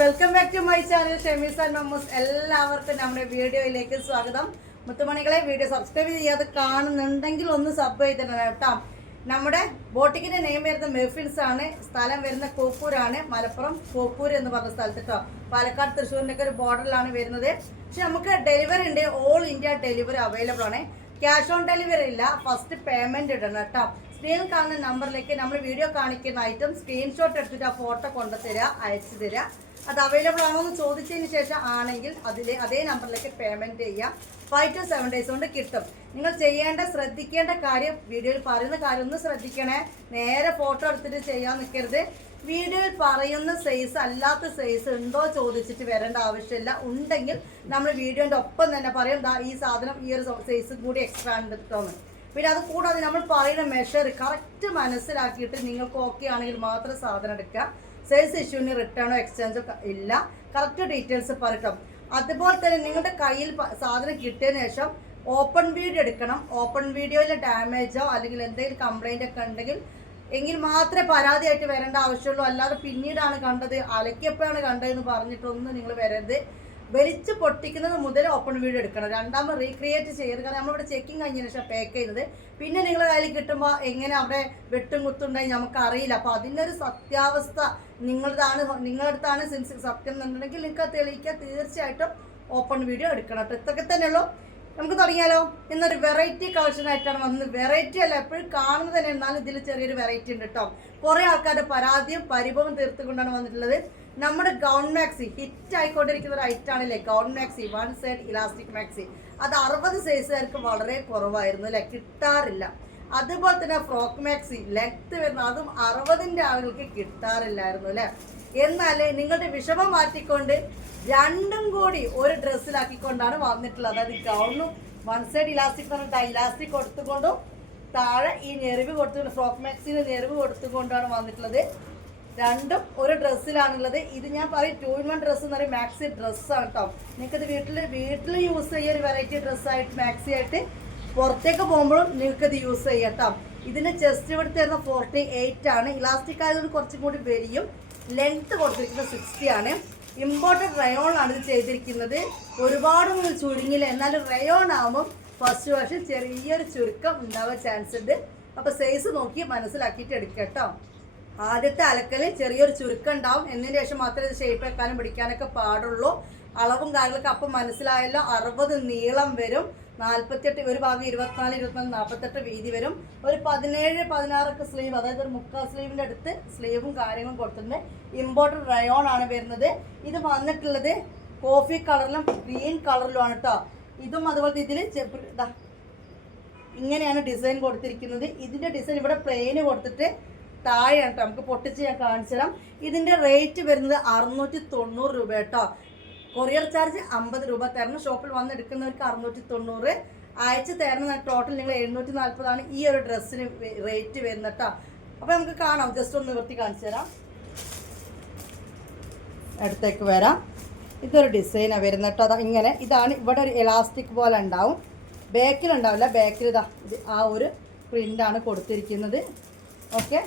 Welcome back to my channel Shemees and Mammoos എല്ലാവർക്കും നമ്മുടെ വീഡിയോയിലേക്ക് സ്വാഗതം. മുത്തുമണികളെ വീഡിയോ സബ്സ്ക്രൈബ് ചെയ്യാതെ കാണുന്നുണ്ടെങ്കിൽ ഒന്ന് സബ് ചെയ്തിട്ടുണ്ട് കേട്ടോ. നമ്മുടെ ബോട്ടിക്കിന്റെ നെയിം വരുന്ന മെഫിൻസ് ആണ്. സ്ഥലം വരുന്ന കോപ്പൂരാണ്. മലപ്പുറം കോപ്പൂർ എന്ന് പറഞ്ഞ സ്ഥലത്ത് കേട്ടോ. പാലക്കാട് തൃശ്ശൂരിന്റെ ഒക്കെ ഒരു ബോർഡറിലാണ് വരുന്നത്. പക്ഷെ നമുക്ക് ഡെലിവറി ഉണ്ട്. ഓൾ ഇന്ത്യ ഡെലിവറി അവൈലബിൾ ആണ്. ക്യാഷ് ഓൺ ഡെലിവറി ഇല്ല. ഫസ്റ്റ് പേയ്മെന്റ് ഇടണം കേട്ടോ. സ്ക്രീനിൽ കാണുന്ന നമ്പറിലേക്ക് നമ്മൾ വീഡിയോ കാണിക്കുന്ന ഐറ്റം സ്ക്രീൻഷോട്ട് എടുത്തിട്ട് ആ ഫോട്ടോ കൊണ്ടുതരിക അയച്ചു തരിക. അത് അവൈലബിൾ ആണോ എന്ന് ചോദിച്ചതിന് ശേഷം ആണെങ്കിൽ അതിലെ അതേ നമ്പറിലേക്ക് പേയ്മെന്റ് ചെയ്യാം. ഫൈവ് ടു സെവൻ ഡേയ്സ് കൊണ്ട് കിട്ടും. നിങ്ങൾ ചെയ്യേണ്ട ശ്രദ്ധിക്കേണ്ട കാര്യം വീഡിയോയിൽ പറയുന്ന കാര്യം ഒന്ന് ശ്രദ്ധിക്കണേ. നേരെ ഫോട്ടോ എടുത്തിട്ട് ചെയ്യാൻ നിൽക്കരുത് വീഡിയോയിൽ പറയുന്ന സൈസ് അല്ലാത്ത സൈസ് ഉണ്ടോ ചോദിച്ചിട്ട് വരേണ്ട ആവശ്യമില്ല. ഉണ്ടെങ്കിൽ നമ്മൾ വീഡിയോന്റെ ഒപ്പം തന്നെ പറയും ഈ സാധനം ഈ ഒരു സൈസ് കൂടി എക്സ്ട്രാ ഉണ്ട് തോന്നും പിന്നെ അത് കൂടാതെ നമ്മൾ പറയുന്ന മെഷർ കറക്റ്റ് മനസ്സിലാക്കിയിട്ട് നിങ്ങൾക്ക് ഓക്കെ ആണെങ്കിൽ മാത്രം സാധനം എടുക്കുക സൈസ് ഇഷ്യൂവിന് റിട്ടേണോ എക്സ്ചേഞ്ചോ ഇല്ല. കറക്റ്റ് ഡീറ്റെയിൽസ് പറയട്ടോ. അതുപോലെ തന്നെ നിങ്ങളുടെ കയ്യിൽ സാധനം കിട്ടിയതിന് ശേഷം ഓപ്പൺ വീഡിയോ എടുക്കണം. ഓപ്പൺ വീഡിയോയിലെ ഡാമേജോ അല്ലെങ്കിൽ എന്തെങ്കിലും കംപ്ലൈന്റ് ഒക്കെ ഉണ്ടെങ്കിൽ എങ്കിൽ മാത്രമേ പരാതിയായിട്ട് വരേണ്ട ആവശ്യമുള്ളൂ. അല്ലാതെ പിന്നീടാണ് കണ്ടത് അലക്കിയപ്പോഴാണ് കണ്ടതെന്ന് പറഞ്ഞിട്ടൊന്നും നിങ്ങൾ വരരുത്. വലിച്ച് പൊട്ടിക്കുന്നത് മുതൽ ഓപ്പൺ വീഡിയോ എടുക്കണം. രണ്ടാമത് റീക്രിയേറ്റ് ചെയ്യരുത്. കാരണം നമ്മളിവിടെ ചെക്കിങ് കഴിഞ്ഞതിന് ശേഷം പാക്ക് ചെയ്തത്. പിന്നെ നിങ്ങളുടെ കയ്യിൽ കിട്ടുമ്പോൾ എങ്ങനെ അവിടെ വെട്ടും കുത്തുണ്ടായി നമുക്ക് അറിയില്ല അപ്പോൾ അതിന്റെ ഒരു സത്യാവസ്ഥ നിങ്ങളതാണ് നിങ്ങളുടെ അടുത്താണ് സിൻസ് സത്യം എന്നുണ്ടെങ്കിൽ നിങ്ങൾക്ക് തെളിയിക്കുക തീർച്ചയായിട്ടും ഓപ്പൺ വീഡിയോ എടുക്കണം കേട്ടോ ഇതൊക്കെ തന്നെയുള്ളൂ നമുക്ക് തുടങ്ങിയാലോ? ഇന്നൊരു വെറൈറ്റി കളക്ഷൻ ആയിട്ടാണ് വന്നത്. വെറൈറ്റി അല്ല എപ്പോഴും കാണുന്നത് തന്നെ. എന്നാലും ഇതിൽ ചെറിയൊരു വെറൈറ്റി ഉണ്ട് കേട്ടോ കുറേ ആൾക്കാരുടെ പരാതിയും പരിഭവം തീർത്തുകൊണ്ടാണ് വന്നിട്ടുള്ളത്. നമ്മുടെ ഗൗൺ മാക്സി ഹിറ്റ് ആയിക്കൊണ്ടിരിക്കുന്ന ഒരു ഐറ്റം ആണല്ലേ? Gown maxi one side elastic maxi അത് അറുപത് സൈസുകാർക്ക് വളരെ കുറവായിരുന്നു അല്ലേ? കിട്ടാറില്ല. അതുപോലെ തന്നെ ഫ്രോക്ക് മാക്സി ലെങ്ത് വരുന്ന അതും അറുപതിന്റെ ആളുകൾക്ക് കിട്ടാറില്ലായിരുന്നു അല്ലേ? എന്നാൽ നിങ്ങളുടെ വിഷമം മാറ്റിക്കൊണ്ട് രണ്ടും കൂടി ഒരു ഡ്രസ്സിലാക്കിക്കൊണ്ടാണ് വന്നിട്ടുള്ളത്. അതായത് ഗൗണും വൺ സൈഡ് ഇലാസ്റ്റിക് പറഞ്ഞിട്ട് ഇലാസ്റ്റിക് കൊടുത്തുകൊണ്ടും താഴെ ഈ ഞെറിവ് കൊടുത്തുകൊണ്ട് ഫ്രോക്ക് മാക്സിന് ഞെറിവ് കൊടുത്തുകൊണ്ടാണ് വന്നിട്ടുള്ളത്. രണ്ടും ഒരു ഡ്രസ്സിലാണുള്ളത്. ഇത് ഞാൻ പറയും ടു ഇൻ വൺ ഡ്രസ്സ് എന്ന് പറയും. മാക്സി ഡ്രസ്സാണ് കേട്ടോ നിങ്ങൾക്കിത് വീട്ടിൽ വീട്ടിൽ യൂസ് ചെയ്യുക ഒരു വെറൈറ്റി ഡ്രസ്സായിട്ട് മാക്സി ആയിട്ട് പുറത്തേക്ക് പോകുമ്പോഴും നിങ്ങൾക്ക് ഇത് യൂസ് ചെയ്യാം കേട്ടോ ഇതിന് ചെസ്റ്റ് ഇവിടെ തരുന്ന ഫോർട്ടി എയ്റ്റ് ആണ്. ഇലാസ്റ്റിക് ആയതുകൊണ്ട് കുറച്ചും കൂടി വരിയും ലെങ്ത് കൊടുത്തിരിക്കുന്നത് സിക്സ്റ്റി ആണ്. ഇമ്പോർട്ടന്റ് റയോൺ ആണ് ഇത് ചെയ്തിരിക്കുന്നത്. ഒരുപാടൊന്നും ചുരുങ്ങില്ല. എന്നാലും റയോൺ ആകുമ്പം ഫസ്റ്റ് വാഷിൽ ചെറിയൊരു ചുരുക്കം ഉണ്ടാവാൻ ചാൻസ് ഉണ്ട്. അപ്പോൾ സൈസ് നോക്കി മനസ്സിലാക്കിയിട്ട് എടുക്കാം കേട്ടോ ആദ്യത്തെ അലക്കൽ ചെറിയൊരു ചുരുക്കം ഉണ്ടാവും എന്നതിന് ശേഷം മാത്രമേ ഇത് ഷേപ്പ് വെക്കാനും പിടിക്കാനൊക്കെ പാടുള്ളൂ. അളവും കാര്യങ്ങളൊക്കെ അപ്പം മനസ്സിലായല്ലോ അറുപത് നീളം വരും. നാൽപ്പത്തെട്ട് ഒരു ഭാഗം ഇരുപത്തിനാല് ഇരുപത്തിനാല് നാൽപ്പത്തെട്ട് വീതി വരും. ഒരു പതിനേഴ് പതിനാറൊക്കെ സ്ലീവ് അതായത് ഒരു മുക്കാൽ സ്ലീവിന്റെ അടുത്ത് സ്ലീവും കാര്യങ്ങളും കൊടുത്തിട്ടുണ്ട്. ഇമ്പോർട്ടന്റ് റയോൺ ആണ് വരുന്നത്. ഇത് വന്നിട്ടുള്ളത് കോഫി കളറിലും ഗ്രീൻ കളറിലുമാണ് കേട്ടോ ഇതും അതുപോലെ ഇതിൽ ഇതാ ഇങ്ങനെയാണ് ഡിസൈൻ കൊടുത്തിരിക്കുന്നത്. ഇതിന്റെ ഡിസൈൻ ഇവിടെ പ്ലെയിന് കൊടുത്തിട്ട് താഴെയാണ് കേട്ടോ നമുക്ക് പൊട്ടിച്ച് ഞാൻ കാണിച്ചു തരാം. ഇതിന്റെ റേറ്റ് വരുന്നത് അറുന്നൂറ്റി തൊണ്ണൂറ് രൂപ കേട്ടോ കൊറിയർ ചാർജ് അമ്പത് രൂപ. തരണം ഷോപ്പിൽ വന്ന് എടുക്കുന്നവർക്ക് അറുന്നൂറ്റി തൊണ്ണൂറ് അയച്ച് തരണം ടോട്ടൽ നിങ്ങൾ എഴുന്നൂറ്റി നാൽപ്പതാണ് ഈ ഒരു ഡ്രസ്സിന് റേറ്റ് വരുന്നത് കേട്ടോ അപ്പോൾ നമുക്ക് കാണാം. ജസ്റ്റ് ഒന്ന് നിവർത്തി കാണിച്ചു തരാം. അടുത്തേക്ക് വരാം. ഇതൊരു ഡിസൈനാണ് വരുന്നത് കേട്ടോ അതാ ഇങ്ങനെ. ഇതാണ് ഇവിടെ ഒരു എലാസ്റ്റിക് പോലെ ഉണ്ടാവും. ബാക്കിൽ ഉണ്ടാവില്ല. ബാക്കിൽ ഇതാ ആ ഒരു പ്രിന്റാണ് കൊടുത്തിരിക്കുന്നത്. ഓക്കെ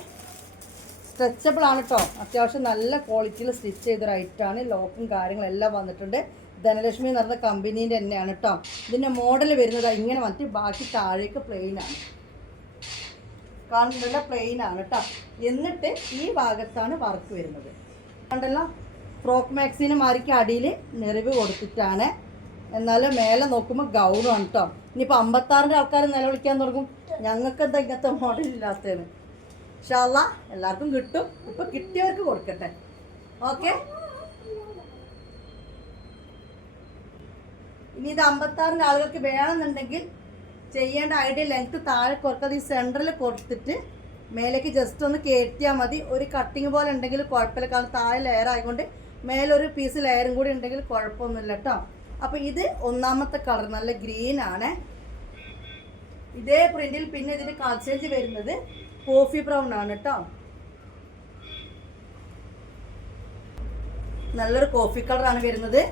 സ്ട്രെച്ചബിൾ ആണ് കേട്ടോ അത്യാവശ്യം നല്ല ക്വാളിറ്റിയിൽ സ്റ്റിച്ച് ചെയ്ത ഐറ്റാണ് ലോക്കും കാര്യങ്ങളെല്ലാം വന്നിട്ടുണ്ട്. ധനലക്ഷ്മി എന്ന് പറഞ്ഞ കമ്പനീന്റെ തന്നെയാണ് കേട്ടോ ഇതിന്റെ മോഡൽ വരുന്നത് ഇങ്ങനെ വന്നിട്ട് ബാക്കി താഴേക്ക് പ്ലെയിൻ ആണ്. കാണുന്നില്ല പ്ലെയിൻ ആണ് കേട്ടോ എന്നിട്ട് ഈ ഭാഗത്താണ് വർക്ക് വരുന്നത്. കണ്ടല്ലോ ഫ്രോക്ക് മാക്സിന് മാറിക്ക് അടിയിൽ നിറവ് കൊടുത്തിട്ടാണ്. എന്നാലും മേലെ നോക്കുമ്പോൾ ഗൗണാണ് കേട്ടോ ഇനിയിപ്പോൾ അമ്പത്താറിന്റെ ആൾക്കാർ നിലവിളിക്കാൻ തുടങ്ങും. ഞങ്ങൾക്ക് എന്താ ഇങ്ങനത്തെ മോഡൽ ഇല്ലാത്തതെന്ന് ഷാല്ല എല്ലാവർക്കും കിട്ടും. ഇപ്പൊ കിട്ടിയവർക്ക് കൊടുക്കട്ടെ. ഓക്കെ? ഇനി ഇത് അമ്പത്താറിന്റെ ആളുകൾക്ക് വേണമെന്നുണ്ടെങ്കിൽ ചെയ്യേണ്ട ഐഡിയ ലെങ്ത് താഴെ കുറക്കത് ഈ സെന്ററിൽ കൊടുത്തിട്ട് മേലേക്ക് ജസ്റ്റ് ഒന്ന് കയറ്റിയാൽ മതി. ഒരു കട്ടിങ് പോലെ ഉണ്ടെങ്കിൽ കുഴപ്പമില്ല. കാരണം താഴെ ലെയർ ആയതുകൊണ്ട് മേലൊരു പീസ് ലെയറും കൂടി ഉണ്ടെങ്കിൽ കുഴപ്പമൊന്നുമില്ല കേട്ടോ. അപ്പോൾ ഇത് ഒന്നാമത്തെ കളർ നല്ല ഗ്രീൻ ആണ്. ഇതേ പ്രിന്റിൽ പിന്നെ ഇതിന് കളർ ചേഞ്ച് വരുന്നത് കോഫി ബ്രൗൺ ആണ് കേട്ടോ. നല്ലൊരു കോഫി കളറാണ് വരുന്നത്.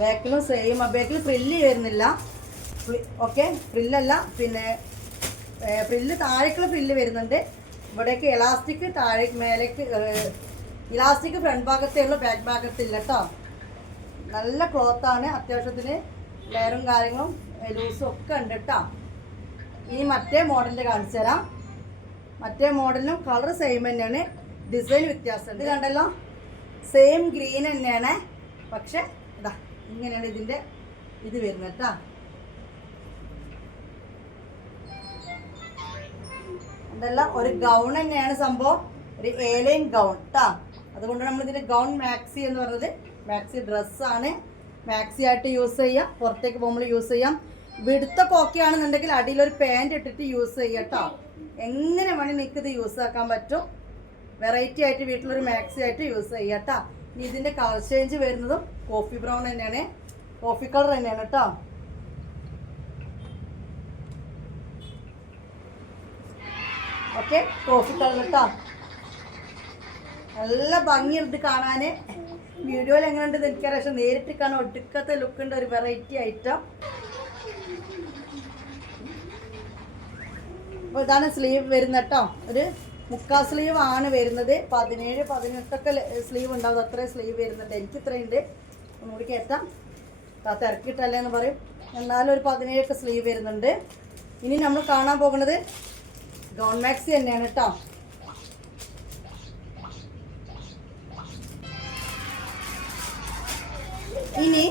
ബാക്കിലും സെയിം ബാക്കിൽ ഫ്രില്ല് വരുന്നില്ല. ഓക്കെ ഫ്രില്ലല്ല പിന്നെ ഫ്രില്ല് താഴേക്കുള്ള ഫ്രില്ല് വരുന്നുണ്ട്. ഇവിടേക്ക് ഇലാസ്റ്റിക് താഴെ മേലേക്ക് ഇലാസ്റ്റിക് ഫ്രണ്ട് ഭാഗത്തേ ഉള്ളൂ ബാക്ക് ഭാഗത്തില്ല കേട്ടോ നല്ല ക്ലോത്താണ് അത്യാവശ്യത്തിന് ലെയറും കാര്യങ്ങളും ലൂസും ഒക്കെ ഉണ്ട് കേട്ടോ ഇനി മറ്റേ മോഡലിന്റെ കാണിച്ചു തരാം. മറ്റേ മോഡലിനും കളർ സെയിം തന്നെയാണ് ഡിസൈൻ വ്യത്യാസം ഇത് കണ്ടല്ലോ? സെയിം ഗ്രീൻ തന്നെയാണ്. പക്ഷെ ഇതാ ഇങ്ങനെയാണ് ഇതിന്റെ ഇത് വരുന്നത് കേട്ടോ അതല്ല ഒരു ഗൗൺ തന്നെയാണ് സംഭവം. ഒരു ഏലൈൻ ഗൗൺ കേട്ടോ അതുകൊണ്ട് നമ്മൾ ഇതിന്റെ ഗൗൺ മാക്സി എന്ന് പറഞ്ഞത്. മാക്സി ഡ്രസ്സാണ് മാക്സി ആയിട്ട് യൂസ് ചെയ്യാം. പുറത്തേക്ക് പോകുമ്പോൾ യൂസ് ചെയ്യാം. വിടുത്തൊക്കെ ഓക്കെ ആണെന്നുണ്ടെങ്കിൽ അടിയിൽ ഒരു പാന്റ് ഇട്ടിട്ട് യൂസ് ചെയ്യാം കേട്ടോ എങ്ങനെ വേണമെങ്കിൽ നിങ്ങൾക്ക് ഇത് യൂസ് ആക്കാൻ പറ്റും. വെറൈറ്റി ആയിട്ട് വീട്ടിലൊരു മാക്സി ആയിട്ട് യൂസ് ചെയ്യാം കേട്ടോ ഇനി ഇതിന്റെ കളർ ചേഞ്ച് വരുന്നതും കോഫി ബ്രൗൺ തന്നെയാണ്. കോഫി കളർ തന്നെയാണ് കേട്ടോ ഓക്കെ കോഫി കളർ കേട്ടോ. നല്ല ഭംഗിയുണ്ട് കാണാൻ വീഡിയോയിൽ എങ്ങനെയുണ്ട് എനിക്കറിയാം. പക്ഷെ നേരിട്ട് കാണാൻ ഒടുക്കത്തെ ലുക്കുണ്ട് ഒരു വെറൈറ്റി ഐറ്റം അപ്പോൾ ഇതാണ് സ്ലീവ് വരുന്നത് കേട്ടോ. ഒരു മുക്കാ സ്ലീവ് ആണ് വരുന്നത്. പതിനേഴ് പതിനെട്ടൊക്കെ സ്ലീവ് ഉണ്ടാവും അത്രയും സ്ലീവ് വരുന്നുണ്ട്. എനിക്ക് ഇത്രയുണ്ട് ഒന്നുകൂടി കയറ്റാം ആ തിരക്കിട്ടല്ലേ എന്ന് പറയും. എന്നാലും ഒരു പതിനേഴൊക്കെ സ്ലീവ് വരുന്നുണ്ട്. ഇനി നമ്മൾ കാണാൻ പോകുന്നത് ഗൗൺ മാക്സി തന്നെയാണ് കേട്ടോ ഇനി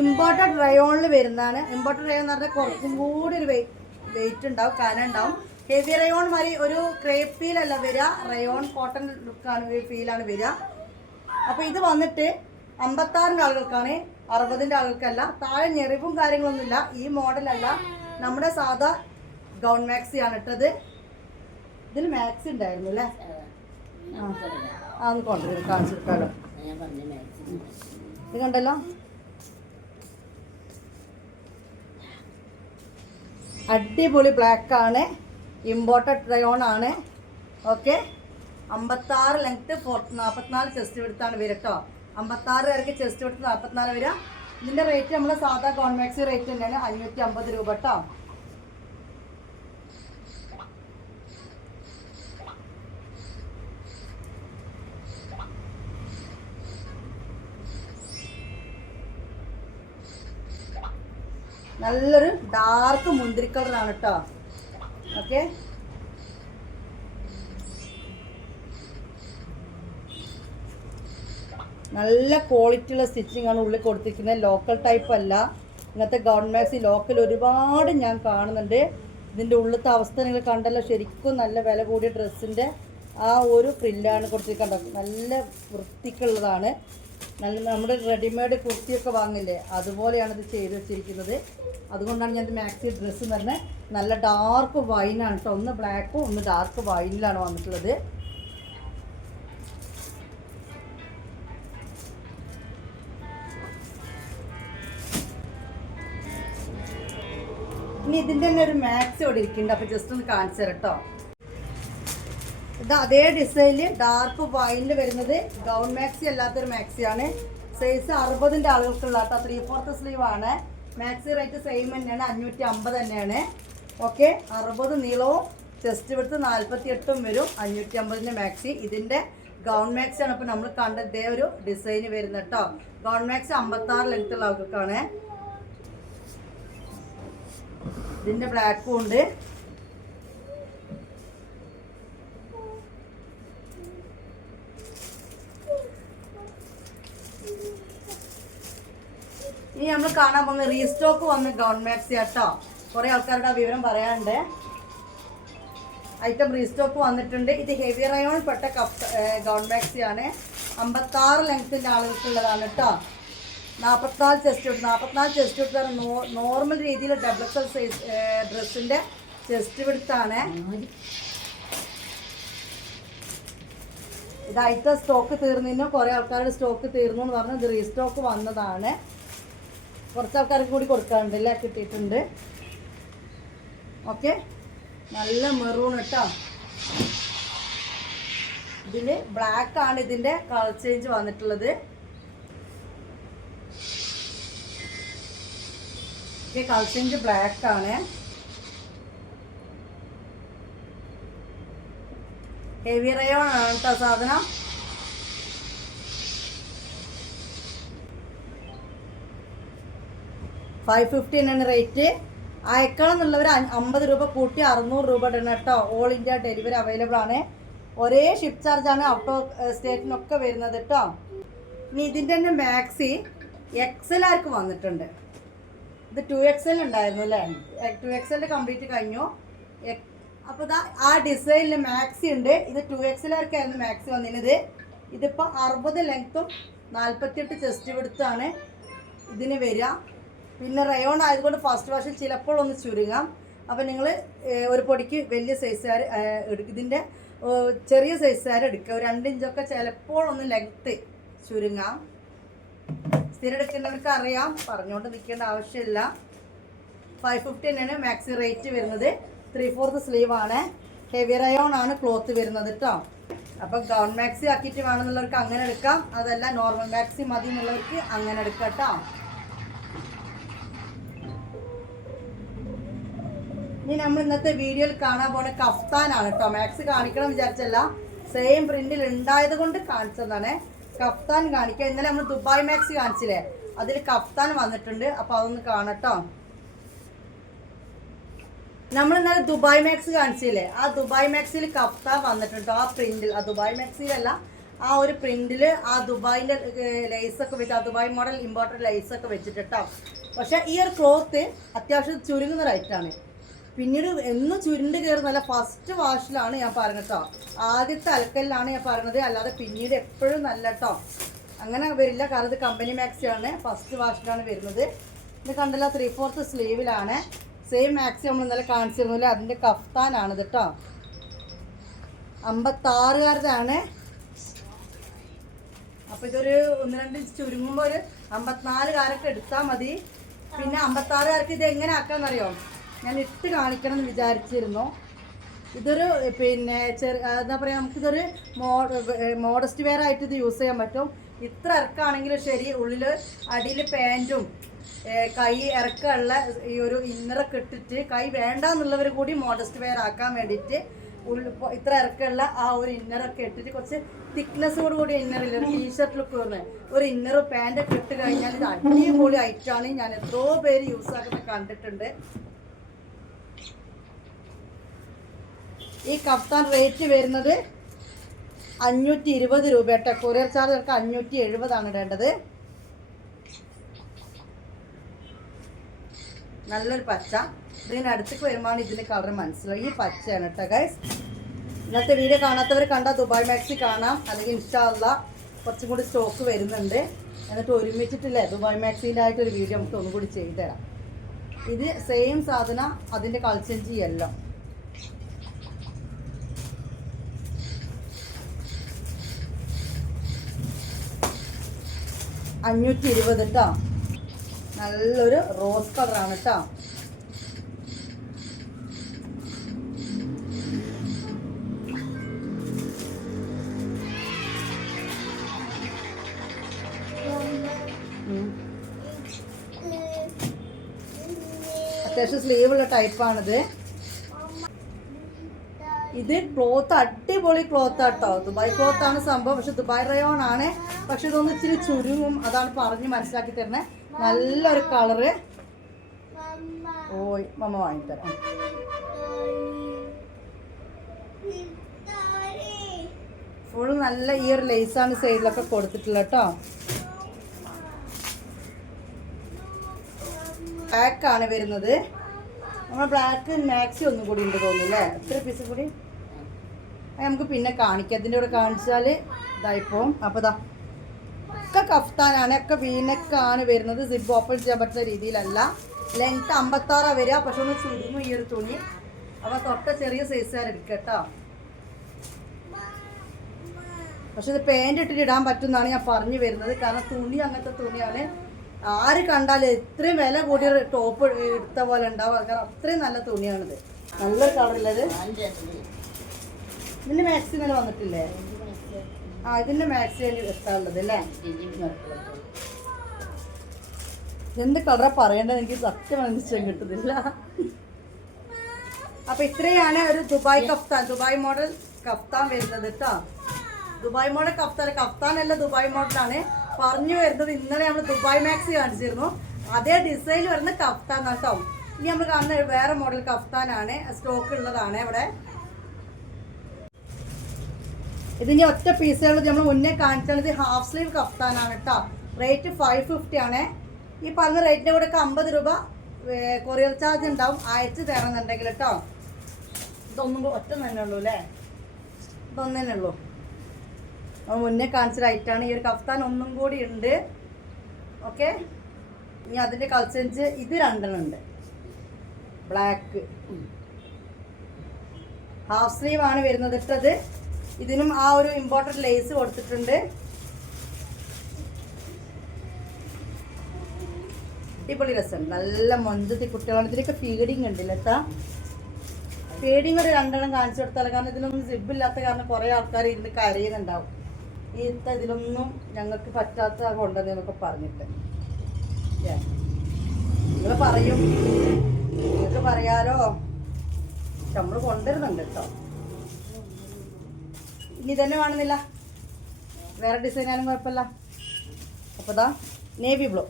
ഇമ്പോർട്ടഡ് റയോണിൽ വരുന്നതാണ്. ഇമ്പോർട്ടഡ് റയോൺ എന്ന് പറഞ്ഞാൽ കുറച്ചും കൂടി ഒരു വെയിറ്റ് ഉണ്ടാവും കനം ഉണ്ടാവും. ഹെവി റയോൺ മാതിരി ഒരു ക്രേപ്പ് ഫീലല്ല വരിക റയോൺ കോട്ടൺ ലുക്കാണ് ഫീലാണ് വരിക അപ്പോൾ ഇത് വന്നിട്ട് അമ്പത്താറിന്റെ ആളുകൾക്കാണ് അറുപതിന്റെ ആളുകൾക്കല്ല താഴെ ഞെറിവും കാര്യങ്ങളൊന്നുമില്ല. ഈ മോഡലല്ല നമ്മുടെ സാധാ ഗൗൺ മാക്സി ആണ് ഇട്ടത് ഇതിൽ മാക്സി ഉണ്ടായിരുന്നു അല്ലേ? ആ. അത് കൊണ്ടുവരും. കാണിച്ചു കൊടുക്കാമല്ലോ ഞാൻ പറഞ്ഞ മാക്സിമം ഇത് കണ്ടല്ലോ. അടിപൊളി ബ്ലാക്ക് ആണ്. ഇമ്പോർട്ടഡ് ട്രയോൺ ആണ്. ഓക്കെ അമ്പത്താറ് ലെങ്ത്ത് ഫോർ നാൽപ്പത്തിനാല് ചെസ്റ്റ് എടുത്താണ് വരിക കേട്ടോ അമ്പത്താറ് പേർക്ക് ചെസ്റ്റ് എടുത്ത് നാൽപ്പത്തിനാല് വരിക. ഇതിന്റെ റേറ്റ് നമ്മൾ സാധാ കോൺമാക്സി റേറ്റ് തന്നെയാണ്. അഞ്ഞൂറ്റി അമ്പത് രൂപ കേട്ടോ നല്ലൊരു ഡാർക്ക് മുന്തിരി കളറാണ് കേട്ടോ ഓക്കെ നല്ല ക്വാളിറ്റി ഉള്ള സ്റ്റിച്ചിങ് ആണ് ഉള്ളിൽ കൊടുത്തിരിക്കുന്നത് ലോക്കൽ ടൈപ്പ് അല്ല. ഇങ്ങനത്തെ ഗവൺമെന്റ്സ് ലോക്കൽ ഒരുപാട് ഞാൻ കാണുന്നുണ്ട്. ഇതിന്റെ ഉള്ളിലത്തെ അവസ്ഥ നിങ്ങൾ കണ്ടല്ലോ. ശരിക്കും നല്ല വില കൂടിയ ഡ്രസ്സിന്റെ ആ ഒരു പ്രില്ലാണ് കൊടുത്തിരിക്കേണ്ടത്. നല്ല വൃത്തിക്കുള്ളതാണ്. നല്ല നമ്മുടെ റെഡിമെയ്ഡ് കുർത്തിയൊക്കെ വാങ്ങില്ലേ? അതുപോലെയാണ് ഇത് ചെയ്ത് വെച്ചിരിക്കുന്നത്. അതുകൊണ്ടാണ് ഞാൻ മാക്സി ഡ്രസ്സ് എന്ന് പറഞ്ഞത് നല്ല ഡാർക്ക് വൈനാണ് കേട്ടോ ഒന്ന് ബ്ലാക്കും ഒന്ന് ഡാർക്ക് വൈനിലാണ് വന്നിട്ടുള്ളത്. ഇനി ഇതിന്റെ തന്നെ ഒരു മാക്സി ഇവിടെ ഇരിക്കുന്നുണ്ട്. അപ്പോൾ ജസ്റ്റ് ഒന്ന് കാണിച്ചു തരാം കേട്ടോ ഇത് അതേ ഡിസൈനിൽ ഡാർക്ക് വൈനിൽ വരുന്നത് ഗൗൺ മാക്സി അല്ലാത്തൊരു മാക്സിയാണ് സൈസ് അറുപതിന്റെ ആളുകൾക്കുള്ള കേട്ടോ ത്രീ ഫോർത്ത് സ്ലീവ് ആണ്. മാക്സി റേറ്റ് സെയിം തന്നെയാണ് അഞ്ഞൂറ്റി അമ്പത് തന്നെയാണ്. ഓക്കെ അറുപത് നീളവും ചെസ്റ്റ് വിടുത്ത് നാൽപ്പത്തി എട്ടും വരും അഞ്ഞൂറ്റി അമ്പതിന്റെ മാക്സി ഇതിന്റെ ഗൗൺ മാക്സി ആണ്. ഇപ്പോൾ നമ്മൾ കണ്ട ഇതേ ഒരു ഡിസൈന് വരുന്നത് കേട്ടോ ഗൗൺ മാക്സി അമ്പത്താറ് ലെങ്ത് ഉള്ള ആൾക്കാണ് ഇതിന്റെ ബ്ലാക്കും ഉണ്ട്. ഇനി നമ്മൾ കാണാൻ പോകുന്ന റീസ്റ്റോക്ക് വന്ന ഗൗൺ കേട്ടോ. കുറേ ആൾക്കാരുടെ വിവരം പറയാനുണ്ട്. ഐറ്റം റീസ്റ്റോക്ക് വന്നിട്ടുണ്ട്. ഇത് ഹെവി റയോൺ പെട്ട കപ്പ് ഗൗൺ മാക്സി ആണ് അമ്പത്താറ് ലെങ്ത്തിന്റെ ആളുകൾക്കുള്ളതാണ് കേട്ടോ. നാൽപ്പത്തിനാല് ചെസ്റ്റ് വിട്ട് നാൽപ്പത്തിനാല് ചെസ്റ്റ് വിട്ട് നോർമൽ രീതിയിൽ ഡബിൾ എക്സൽ സൈസ് ഡ്രസ്സിന്റെ ചെസ്റ്റ് വിടുത്താണ് ഇത് ഐറ്റം സ്റ്റോക്ക് തീർന്നിരുന്നു കുറേ ആൾക്കാരുടെ സ്റ്റോക്ക് തീർന്നു എന്ന് പറഞ്ഞ് ഇത് റീസ്റ്റോക്ക് വന്നതാണ്. കുറച്ച് ആൾക്കാർക്ക് കൂടി കൊടുക്കാറുണ്ട് അല്ലേ കിട്ടിയിട്ടുണ്ട്. ഓക്കെ. നല്ല മെറൂൺ കേട്ടോ. ഇതിൽ ബ്ലാക്ക് ആണ് ഇതിന്റെ കളർ ചേഞ്ച് വന്നിട്ടുള്ളത്. ഇതിന്റെ കളർ ചേഞ്ച് ബ്ലാക്ക് ആണ്. ഹെവി റയോ ആണ് കേട്ടോ സാധനം. ഫൈവ് ഫിഫ്റ്റി എന്നാണ് റേറ്റ് അയക്കണം എന്നുള്ളവർ അമ്പത് രൂപ കൂട്ടി അറുന്നൂറ് രൂപ ഇടണം കേട്ടോ. ഓൾ ഇന്ത്യ ഡെലിവറി അവൈലബിൾ ആണ്. ഒരേ ഷിപ്പ് ചാർജാണ് ഔട്ട് ഓഫ് സ്റ്റേറ്റിനൊക്കെ വരുന്നത് കേട്ടോ. ഇനി ഇതിന്റെ തന്നെ മാക്സി എക്സൽ ആർക്ക് വന്നിട്ടുണ്ട്? ഇത് ടു എക്സൽ ഉണ്ടായിരുന്നു അല്ലേ? ടു എക്സലിന്റെ കംപ്ലീറ്റ് കഴിഞ്ഞു. അപ്പോൾ ആ ഡിസൈനിൽ മാക്സി ഉണ്ട്. ഇത് ടു എക്സലാർക്കായിരുന്നു മാക്സി വന്നിരുന്നത്? ഇതിപ്പോൾ അറുപത് ലെങ്ത്തും നാൽപ്പത്തിയെട്ട് ചെസ്റ്റ് വിടുത്താണ് ഇതിന് വരിക. പിന്നെ റയോൺ ആയതുകൊണ്ട് ഫസ്റ്റ് വാഷിൽ ചിലപ്പോൾ ഒന്ന് ചുരുങ്ങാം. അപ്പോൾ നിങ്ങൾ ഒരു പൊടിക്ക് വലിയ സൈസുകാർ ഇതിന്റെ ചെറിയ സൈസുകാർ എടുക്കുക. ഒരു രണ്ട് ഇഞ്ചൊക്കെ ചിലപ്പോൾ ഒന്ന് ലെങ്ത്ത് ചുരുങ്ങാം. സ്ഥിരം എടുക്കുന്നവർക്ക് അറിയാം. പറഞ്ഞുകൊണ്ട് നിൽക്കേണ്ട ആവശ്യമില്ല. ഫൈവ് ഫിഫ്റ്റി തന്നെയാണ് മാക്സി റേറ്റ് വരുന്നത്. ത്രീ ഫോർത്ത് സ്ലീവ് ആണ്. ഹെവി റയോൺ ആണ് ക്ലോത്ത് വരുന്നത് കേട്ടോ അപ്പം ഗൗൺ മാക്സി ആക്കിയിട്ട് വേണമെന്നുള്ളവർക്ക് അങ്ങനെ എടുക്കാം. അതല്ല നോർമൽ മാക്സി മതി എന്നുള്ളവർക്ക് അങ്ങനെ എടുക്കാം കേട്ടോ ഇനി നമ്മൾ ഇന്നത്തെ വീഡിയോയിൽ കാണാൻ പോണ കഫ്താനാണ് കേട്ടോ. മാക്സ് കാണിക്കണം വിചാരിച്ചല്ല. സെയിം പ്രിന്റിൽ ഉണ്ടായത് കൊണ്ട് കാണിച്ചതാണ്. കഫ്താൻ കാണിക്കുക ഇന്നലെ നമ്മൾ ദുബായ് മാക്സ് കാണിച്ചില്ലേ? അതിൽ കഫ്താൻ വന്നിട്ടുണ്ട്. അപ്പൊ അതൊന്ന് കാണട്ടോ നമ്മൾ ഇന്നലെ ദുബായ് മാക്സ് കാണിച്ചില്ലേ? ആ ദുബായ് മാക്സിൽ കഫ്താൻ വന്നിട്ടുണ്ട്. ആ പ്രിന്റിൽ ആ ദുബായ് മാക്സിലല്ല ആ ഒരു പ്രിന്റിൽ ആ ദുബായിന്റെ ലൈസ് ഒക്കെ വെച്ച് ആ ദുബായ് മോഡൽ ഇമ്പോർട്ടന്റ് ലൈസ് ഒക്കെ വെച്ചിട്ട് കേട്ടോ. പക്ഷേ ഈ ഒരു ക്ലോത്ത് അത്യാവശ്യം ചുരുങ്ങുന്ന റൈറ്റാണ് പിന്നീട് എന്നും ചുരുണ്ട് നല്ല ഫസ്റ്റ് വാഷിലാണ് ഞാൻ പറഞ്ഞത് കേട്ടോ ആദ്യത്തെ അലക്കലിലാണ് ഞാൻ പറഞ്ഞത് അല്ലാതെ പിന്നീട് എപ്പോഴും നല്ല കേട്ടോ അങ്ങനെ വരില്ല. കാരണം ഇത് കമ്പനി ആണ്. ഫസ്റ്റ് വാഷിലാണ് വരുന്നത്. ഇത് കണ്ടല്ല ത്രീ ഫോർത്ത് സ്ലീവിലാണ് സെയിം മാക്സി നമ്മൾ ഇന്നലെ കാണിച്ചിരുന്നില്ല അതിന്റെ കഫ്താനാണ് കേട്ടോ അമ്പത്താറുകാരതാണ്. അപ്പോൾ ഇതൊരു ഒന്ന് രണ്ട് ചുരുങ്ങുമ്പോൾ ഒരു അമ്പത്തിനാലുകാരൊക്കെ എടുത്താൽ മതി. പിന്നെ അമ്പത്താറുകാർക്ക് ഇത് എങ്ങനെ ആക്കാമെന്നറിയോ ഞാൻ ഇട്ട് കാണിക്കണം എന്ന് വിചാരിച്ചിരുന്നു. ഇതൊരു പിന്നെ ചെറു എന്താ പറയുക നമുക്കിതൊരു മോഡസ്റ്റ് വെയർ ആയിട്ട് ഇത് യൂസ് ചെയ്യാൻ പറ്റും. ഇത്ര ഇറക്കാണെങ്കിലും ശരി ഉള്ളിൽ അടിയിൽ പാന്റും കൈ ഇറക്കമുള്ള ഈ ഒരു ഇന്നറൊക്കെ ഇട്ടിട്ട് കൈ വേണ്ട എന്നുള്ളവർ കൂടി മോഡസ്റ്റ് വെയർ ആക്കാൻ വേണ്ടിയിട്ട് ഉള്ളിൽ ഇത്ര ഇറക്കമുള്ള ആ ഒരു ഇന്നറൊക്കെ ഇട്ടിട്ട് കുറച്ച് തിക്നെസ്സോട് കൂടി ഇന്നറില്ല ഒരു ടീഷർട്ട് ലുക്ക് വരുന്നത് ഒരു ഇന്നർ പാന്റൊക്കെ ഇട്ട് കഴിഞ്ഞാൽ ഇത് അടിപൊളി ഐറ്റാണ് ഞാൻ എത്രയോ പേര് യൂസ് ആക്കുന്നത് കണ്ടിട്ടുണ്ട്. ഈ കഫ്താൻ റേറ്റ് വരുന്നത് അഞ്ഞൂറ്റി ഇരുപത് രൂപ കേട്ടോ. കൊറിയർ ചാർജ് ഒക്കെ അഞ്ഞൂറ്റി എഴുപതാണ് ഇടേണ്ടത്. നല്ലൊരു പച്ച. ഇതിനടുത്തേക്ക് വരുമ്പോൾ ഇതിന്റെ കളർ മനസ്സിലായി ഈ പച്ചയാണ് കേട്ടോ ഗൈസ് ഇന്നത്തെ വീഡിയോ കാണാത്തവർ കണ്ടാൽ ദുബായ് മാക്സി കാണാം. അല്ലെങ്കിൽ ഇൻഷാല്ല കുറച്ചും കൂടി സ്റ്റോക്ക് വരുന്നുണ്ട്. എന്നിട്ട് ഒരുമിച്ചിട്ടില്ലേ ദുബായ് മാക്സിന്റെ ആയിട്ടൊരു വീഡിയോ നമുക്ക് ഒന്നും കൂടി ചെയ്തു തരാം. ഇത് സെയിം സാധനം അതിന്റെ കളിച്ചഞ്ചി എല്ലാം. അഞ്ഞൂറ്റി ഇരുപത് കേട്ടോ നല്ലൊരു റോസ് കളറാണ് കേട്ടോ അത്യാവശ്യം സ്ലീവുള്ള ടൈപ്പാണിത്. ഇത് ക്ലോത്ത് അടിപൊളി ക്ലോത്ത് ആട്ടോ ദുബായ് ക്ലോത്ത് ആണ് സംഭവം. പക്ഷെ ദുബായ് റയോൺ ആണ് പക്ഷെ ഇതൊന്ന് ഇച്ചിരി ചുരുങ്ങും. അതാണ് പറഞ്ഞ് മനസ്സിലാക്കി തരുന്നത് നല്ലൊരു കളറ്. ഓയ് മമ്മ വാങ്ങിത്തരാം. ഫുൾ നല്ല ഈ ഒരു ലേസാണ് സൈഡിലൊക്കെ കൊടുത്തിട്ടുള്ള കേട്ടോ. ബ്ലാക്ക് ആണ് വരുന്നത്. നമ്മൾ ബ്ലാക്ക് മാക്സി ഒന്നും കൂടി ഉണ്ട് തോന്നുന്നു എത്ര പീസ് കൂടി? നമുക്ക് പിന്നെ കാണിക്കാം. അതിന്റെ കൂടെ കാണിച്ചാൽ ഇതായിപ്പോവും. അപ്പോൾ ഇതാ ഒക്കെ കഫ്താനാണ് ഒക്കെ വീനക്കാണ് വരുന്നത്. സിബ് ഓപ്പൺ ചെയ്യാൻ പറ്റുന്ന രീതിയിലല്ല. ലെങ്ത് അമ്പത്താറാണ് വരിക. പക്ഷെ ഒന്ന് ചുരുങ്ങും ഈ ഒരു തുണി. അവ തൊട്ട ചെറിയ സൈസുകാർ എടുക്കുക കേട്ടോ. പക്ഷെ ഇത് പാന്റ് ഇട്ടിട്ട് ഇടാൻ പറ്റുമെന്നാണ് ഞാൻ പറഞ്ഞു വരുന്നത്. കാരണം തുണി അങ്ങനത്തെ തുണിയാണ്. ആര് കണ്ടാലും ഇത്രയും വില കൂടിയ ടോപ്പ് എടുത്ത പോലെ ഉണ്ടാവുക കാരണം അത്രയും നല്ല തുണിയാണിത്. നല്ലൊരു കളറുള്ളത് ഇതിന്റെ മാക്സിമം വന്നിട്ടില്ലേ? ആ ഇതിന്റെ മാക്സിമം വെക്കാനുള്ളത് അല്ലേ? എന്ത് കളറാ പറയേണ്ടത്? എനിക്ക് സത്യം മനസ്സിലാൻ കിട്ടുന്നില്ല. അപ്പൊ ഇത്രയാണ് ഒരു Dubai kaftan. Dubai model kaftan വരുന്നത് കേട്ടോ. Dubai model kaftan. കഫ്താൻ അല്ല ദുബായ് മോഡലാണ്. പറഞ്ഞു വരുന്നത് ഇന്നലെ നമ്മൾ ദുബായ് മാക്സി കാണിച്ചിരുന്നു. അതേ ഡിസൈൻ വരുന്ന കഫ്താൻ കേട്ടോ. ഇനി നമ്മൾ കാണുന്ന വേറെ മോഡൽ കഫ്താനാണ്. സ്റ്റോക്ക് ഉള്ളതാണ് ഇവിടെ ഇതിന്റെ ഒറ്റ പീസുകൾ നമ്മൾ മുന്നേ കാണിച്ചത് ഹാഫ് സ്ലീവ് കഫ്താനാണ് കേട്ടോ. റേറ്റ് ഫൈവ് ഫിഫ്റ്റി ആണ്. ഈ പറഞ്ഞ റേറ്റിന്റെ കൂടെ ഒക്കെ അമ്പത് രൂപ കൊറിയർ ചാർജ് ഉണ്ടാവും. അയച്ചു തരണമെന്നുണ്ടെങ്കിൽ കേട്ടോ. ഇതൊന്നും ഒറ്റ തന്നെ ഉള്ളൂ അല്ലേ? ഇതൊന്നു തന്നെ ഉള്ളൂ. നമ്മൾ മുന്നേ കാണിച്ച റൈറ്റാണ് ഈ ഒരു കഫ്താൻ ഒന്നും കൂടി ഉണ്ട്. ഓക്കെ? ഇനി അതിന്റെ കളർ ഇത് രണ്ടെണ്ണം ഉണ്ട്. ബ്ലാക്ക് ഹാഫ് സ്ലീവ് ആണ് വരുന്നത് ഇട്ടത്. ഇതിനും ആ ഒരു ഇമ്പോർട്ടന്റ് ലേസ് കൊടുത്തിട്ടുണ്ട്. അടിപൊളി രസം. നല്ല മൊഞ്ചത്തി കുട്ടികളാണ്. ഇതിലൊക്കെ ഫീഡിങ് ഉണ്ടല്ലോ എത്താ ഫീഡിങ് ഒരു രണ്ടെണ്ണം കാണിച്ചു കൊടുത്താലും. കാരണം ഇതിലൊന്നും സിബ് ഇല്ലാത്ത കാരണം കുറേ ആൾക്കാർ ഇരുന്ന് കരയുന്നുണ്ടാവും. ഈ ഇതിലൊന്നും ഞങ്ങൾക്ക് പറ്റാത്ത കൊണ്ടുവന്നൊക്കെ പറഞ്ഞിട്ട്. നിങ്ങൾ പറയും. നിങ്ങൾക്ക് പറയാലോ. നമ്മൾ കൊണ്ടുവരുന്നുണ്ട് കേട്ടോ ഇനി തന്നെ വേണമെന്നില്ല. വേറെ ഡിസൈൻ ആയാലും കുഴപ്പമില്ല. അപ്പോൾ ഇതാ നേവി ബ്ലൂ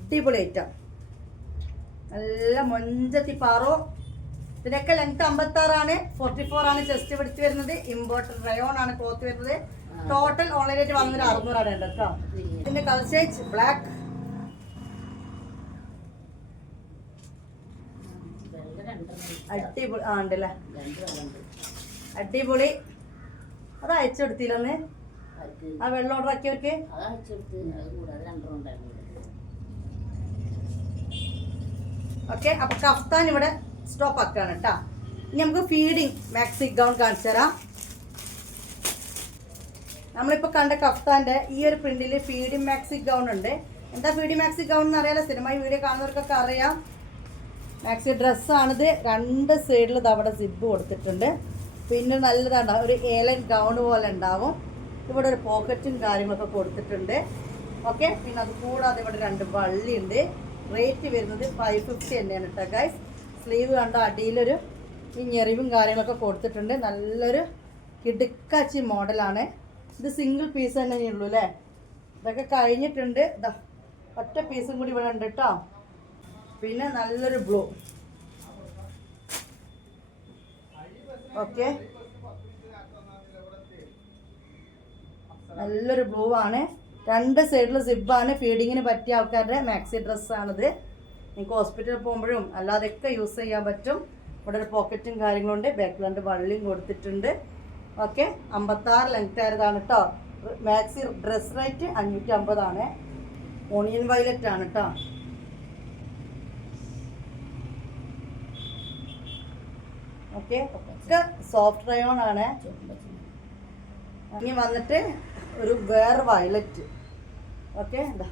അടിപൊളി ഐറ്റം നല്ല മൊഞ്ചത്തി പാറോ. ഇതിനൊക്കെ ലെങ്ത് അമ്പത്താറാണ് ഫോർട്ടി ഫോർ ആണ് ചെസ്റ്റ് പിടിച്ച് വരുന്നത്. ഇമ്പോർട്ടഡ് റയോൺ ആണ് ക്ലോത്ത് വരുന്നത്. ടോട്ടൽ ഓൺലൈൻ റേറ്റ് വന്നൊരു അറുന്നൂറാണ് കേട്ടോ. ഇതിന്റെ കളർ ബ്ലാക്ക് അടിപൊളി ആ ഉണ്ടല്ലേ? അടിപൊളി. അത് അയച്ചു കൊടുത്തില്ലെന്ന് ആ വെള്ളം ഓർഡർ ആക്കിയവർക്ക്? ഓക്കെ അപ്പൊ കഫ്താൻ ഇവിടെ സ്റ്റോപ്പ് ആക്കാണ് കേട്ടാ ഇനി നമുക്ക് ഫീഡിങ് മാക്സി ഗൗൺ കാണിച്ചു തരാം. നമ്മളിപ്പോ കണ്ട കഫ്താന്റെ ഈ ഒരു പ്രിന്റിൽ ഫീഡിങ് മാക്സി ഗൗൺ ഉണ്ട്. എന്താ ഫീഡിങ് മാക്സി ഗൗൺ എന്ന് അറിയാലോ? സിനിമ വീഡിയോ കാണുന്നവർക്കൊക്കെ അറിയാം. മാക്സി ഡ്രസ്സാണിത് രണ്ട് സൈഡിൽ അവിടെ സിബ് കൊടുത്തിട്ടുണ്ട്. പിന്നെ നല്ലതാണ് ഒരു ഏലൻ ഗൗൺ പോലെ ഉണ്ടാവും. ഇവിടെ ഒരു പോക്കറ്റും കാര്യങ്ങളൊക്കെ കൊടുത്തിട്ടുണ്ട്. ഓക്കെ പിന്നെ അത് കൂടാതെ ഇവിടെ രണ്ട് വള്ളി ഉണ്ട് റേറ്റ് വരുന്നത് ഫൈവ് ഫിഫ്റ്റി തന്നെയാണ് കേട്ടോ ഗൈസ് സ്ലീവ് കണ്ട? അടിയിലൊരു ഈ ഞെറിവും കാര്യങ്ങളൊക്കെ കൊടുത്തിട്ടുണ്ട്. നല്ലൊരു കിടുക്കാച്ചി മോഡലാണ്. ഇത് സിംഗിൾ പീസ് തന്നെ ഉള്ളൂ അല്ലേ ഇതൊക്കെ കഴിഞ്ഞിട്ടുണ്ട്. ഒറ്റ പീസും കൂടി ഇവിടെ ഉണ്ട് കേട്ടോ പിന്നെ നല്ലൊരു ബ്ലൂ. ഓക്കെ. നല്ലൊരു ബ്ലൂ ആണ്. രണ്ട് സൈഡിൽ സിബാണ് ഫീഡിങ്ങിന് പറ്റിയ ആൾക്കാരുടെ മാക്സി ഡ്രസ്സാണിത് നിങ്ങൾക്ക് ഹോസ്പിറ്റലിൽ പോകുമ്പോഴും അല്ലാതെയൊക്കെ യൂസ് ചെയ്യാൻ പറ്റും. ഇവിടെ ഒരു പോക്കറ്റും കാര്യങ്ങളുണ്ട് ബാക്കിൽ രണ്ട് വള്ളിയും കൊടുത്തിട്ടുണ്ട്. ഓക്കെ. അമ്പത്താറ് ലെങ്ത് ആയതാണ് കേട്ടോ മാക്സി ഡ്രസ് റേറ്റ് അഞ്ഞൂറ്റി അമ്പതാണ്. ഓണിയൻ വയലറ്റ് ആണ് കേട്ടോ ഓക്കെ? ഒക്കെ സോഫ്റ്റ് റയോൺ ആണ്. ഇനി വന്നിട്ട് ഒരു വേറെ വയലറ്റ്. ഓക്കെ? എന്താ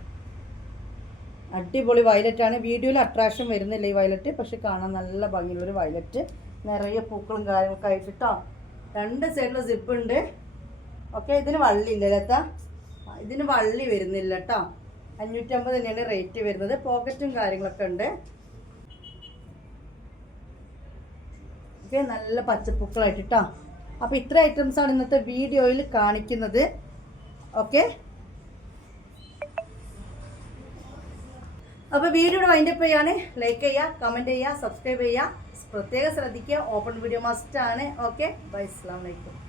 അടിപൊളി വയലറ്റ് ആണ്. വീഡിയോയിൽ അട്രാക്ഷൻ വരുന്നില്ല ഈ വയലറ്റ് പക്ഷെ കാണാൻ നല്ല ഭംഗിയുള്ള ഒരു വയലറ്റ്. നിറയെ പൂക്കളും കാര്യങ്ങളൊക്കെ ആയിട്ടോ രണ്ട് സൈഡിലും സിപ്പ് ഉണ്ട്. ഓക്കെ? ഇതിന് വള്ളി ഇല്ല ലത്ത ഇതിന് വള്ളി വരുന്നില്ല കേട്ടോ അഞ്ഞൂറ്റമ്പത് തന്നെയാണ് റേറ്റ് വരുന്നത്. പോക്കറ്റും കാര്യങ്ങളൊക്കെ ഉണ്ട്. ഒക്കെ നല്ല പച്ചപ്പൂക്കളായിട്ട് കേട്ടോ അപ്പോൾ ഇത്ര ഐറ്റംസ് ആണ് ഇന്നത്തെ വീഡിയോയിൽ കാണിക്കുന്നത്. ഓക്കെ അപ്പോൾ വീഡിയോ വൈൻഡ് അപ്പ് ചെയ്യാണ്. ലൈക്ക് ചെയ്യുക കമന്റ് ചെയ്യുക സബ്സ്ക്രൈബ് ചെയ്യുക. പ്രത്യേകം ശ്രദ്ധിക്കുക. ഓപ്പൺ വീഡിയോ മസ്റ്റ് ആണ്. ഓക്കെ ബൈ അസ്സാം വലൈക്കും